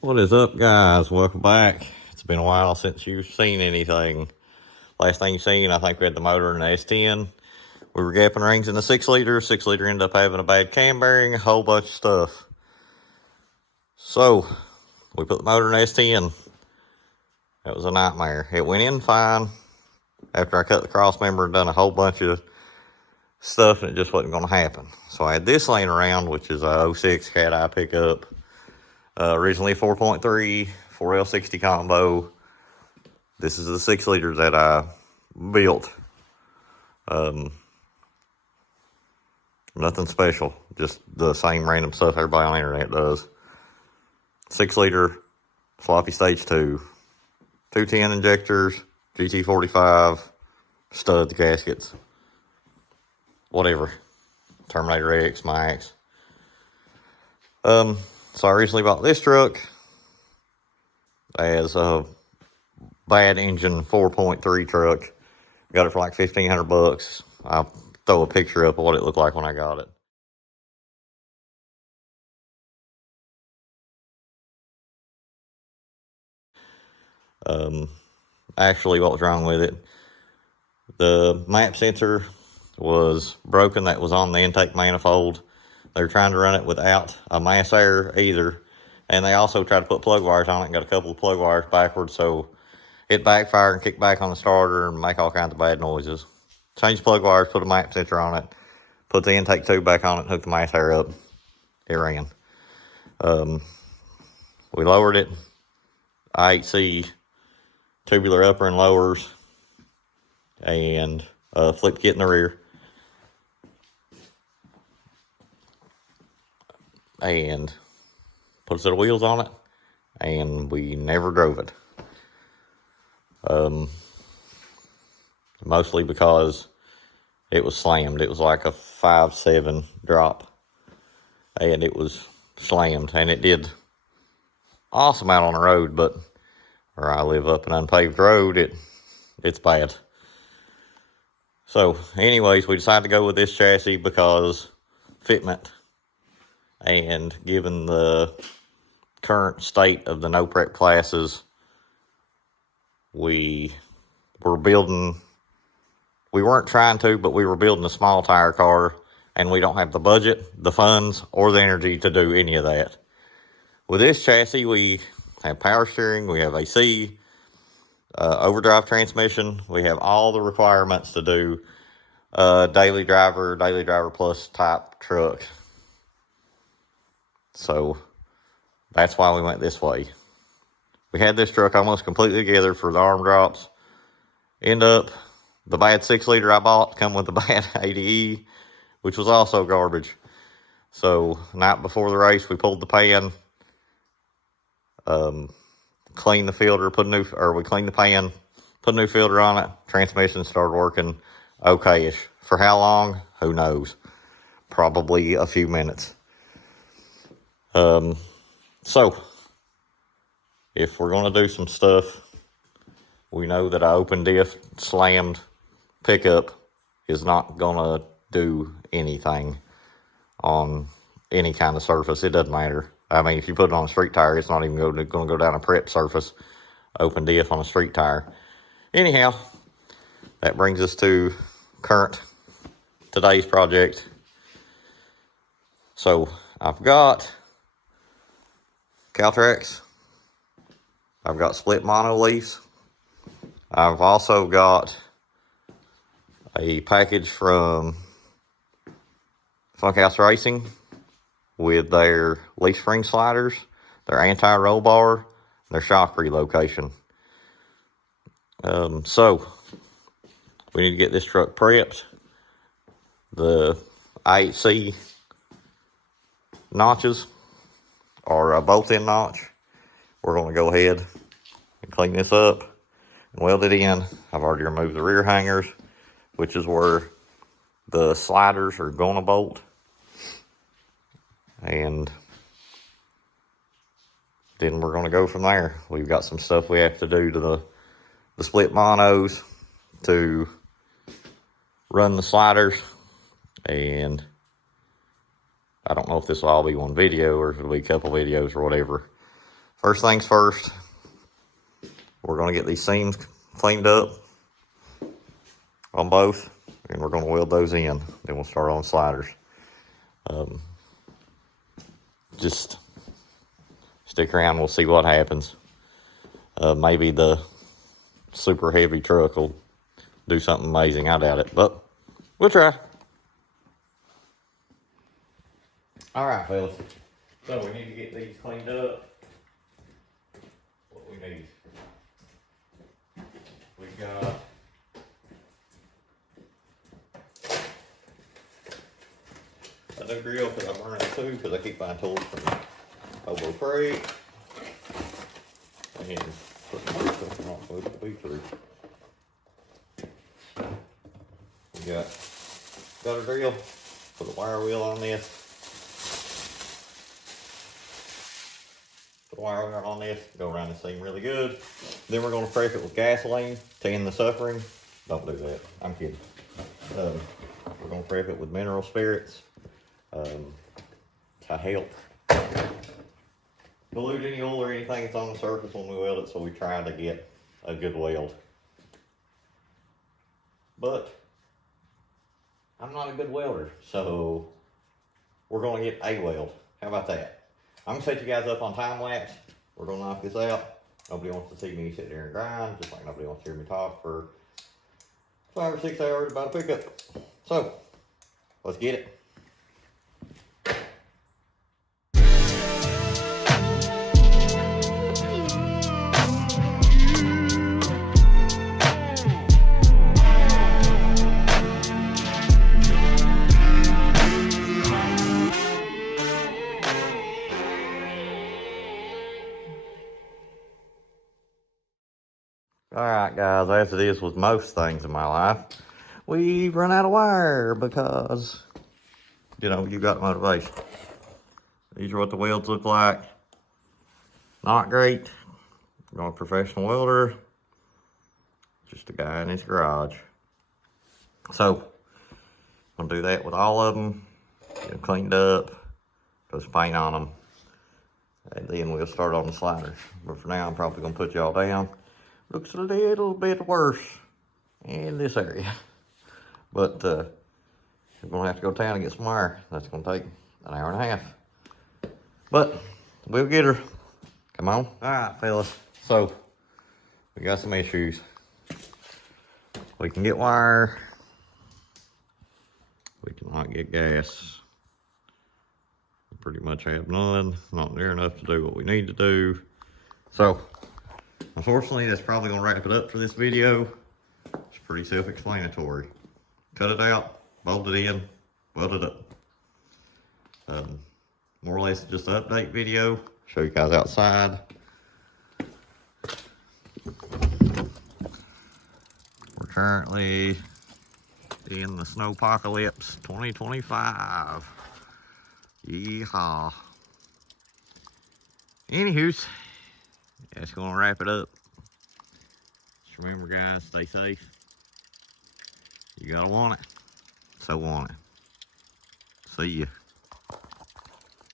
What is up, guys? Welcome back. It's been a while since you've seen anything. Last thing you seen, I think we had the motor in the S10. We were gapping rings in the 6-liter. 6-liter ended up having a bad cam bearing, a whole bunch of stuff. So, we put the motor in the S10. It was a nightmare. It went in fine after I cut the cross member and done a whole bunch of stuff, and it just wasn't going to happen. So I had this laying around, which is a 06 Cat Eye pickup. Originally 4.3, 4L60 combo. This is the 6-liter that I built. Nothing special, just the same random stuff everybody on the internet does. 6-liter, sloppy stage 2, 210 injectors, GT45, studs, gaskets, whatever. Terminator X, Max. So I originally bought this truck as a bad engine 4.3 truck. Got it for like $1,500. I'll throw a picture up of what it looked like when I got it. Actually, what was wrong with it? The map sensor was broken that was on the intake manifold. They were trying to run it without a mass air either. And they also tried to put plug wires on it and got a couple of plug wires backwards, so it backfired and kicked back on the starter and make all kinds of bad noises. Changed plug wires, put a map sensor on it, put the intake tube back on it, and hooked the mass air up. It ran. We lowered it. I8C tubular upper and lowers, and flip kit in the rear. And put a set of wheels on it, and we never drove it. Mostly because it was slammed. It was like a 5.7 drop, and it was slammed, and it did awesome out on the road, but where I live up an unpaved road, it's bad. So anyways, we decided to go with this chassis because fitment, and given the current state of the no prep classes, we weren't trying to, but we were building a small tire car, and we don't have the budget, the funds, or the energy to do any of that. With this chassis, we have power steering, we have AC, overdrive transmission, we have all the requirements to do daily driver plus type truck. So that's why we went this way. We had this truck almost completely together for the arm drops. End up, the bad 6-liter I bought come with the bad 80E, which was also garbage. So night before the race, we pulled the pan, cleaned the filter, we cleaned the pan, put a new filter on it. Transmission started working okay-ish. For how long? Who knows? Probably a few minutes. So if we're going to do some stuff, we know that an open diff slammed pickup is not going to do anything on any kind of surface. It doesn't matter. I mean, if you put it on a street tire, it's not even going to go down a prep surface. Open diff on a street tire. Anyhow, that brings us to today's project. So I've got Caltrax. I've got split mono leaves. I've also got a package from Funkhouse Racing with their leaf spring sliders, their anti-roll bar, their shock relocation. So we need to get this truck prepped. The I8C notches are a bolt-in notch. We're going to go ahead and clean this up and weld it in. I've already removed the rear hangers, which is where the sliders are going to bolt. And then we're going to go from there. We've got some stuff we have to do to the split monos to run the sliders, and I don't know if this will all be one video or if it'll be a couple videos or whatever. First things first, we're going to get these seams cleaned up on both, and we're going to weld those in. Then we'll start on sliders. Just stick around, we'll see what happens. Maybe the super heavy truck will do something amazing. I doubt it, but we'll try. All right, fellas. So we need to get these cleaned up. What we need. We got a new drill because I'm running two because I keep buying tools from Hobo Freight. And put my stuff on so it'll be through. We got a drill. Put a wire wheel on this. Put a wire wheel on this. Go around the seam really good. Then we're going to prep it with gasoline to end the suffering. Don't do that. I'm kidding. We're going to prep it with mineral spirits to help dilute any oil or anything that's on the surface when we weld it, so we try to get a good weld. But I'm not a good welder, so we're going to get a weld. How about that? I'm going to set you guys up on time lapse. We're going to knock this out. Nobody wants to see me sit there and grind, just like nobody wants to hear me talk for 5 or 6 hours about a pickup. So, let's get it. Alright guys, as it is with most things in my life, we've run out of wire because, you know, you got motivation. These are what the welds look like. Not great. I'm not a professional welder. Just a guy in his garage. So, I'm going to do that with all of them. Get them cleaned up. Put some paint on them. And then we'll start on the sliders. But for now, I'm probably going to put y'all down. Looks a little bit worse in this area. But we're going to have to go to town and get some wire. That's going to take an hour and a half. But we'll get her. Come on. All right, fellas. So we got some issues. We can get wire. We cannot get gas. We pretty much have none. Not near enough to do what we need to do. So unfortunately, that's probably going to wrap it up for this video. It's pretty self-explanatory. Cut it out, bolt it in, weld it up. More or less just an update video. Show you guys outside. We're currently in the snowpocalypse 2025. Yeehaw. Anywho's, that's going to wrap it up. Just remember, guys, stay safe. You gotta want it. So want it. See ya.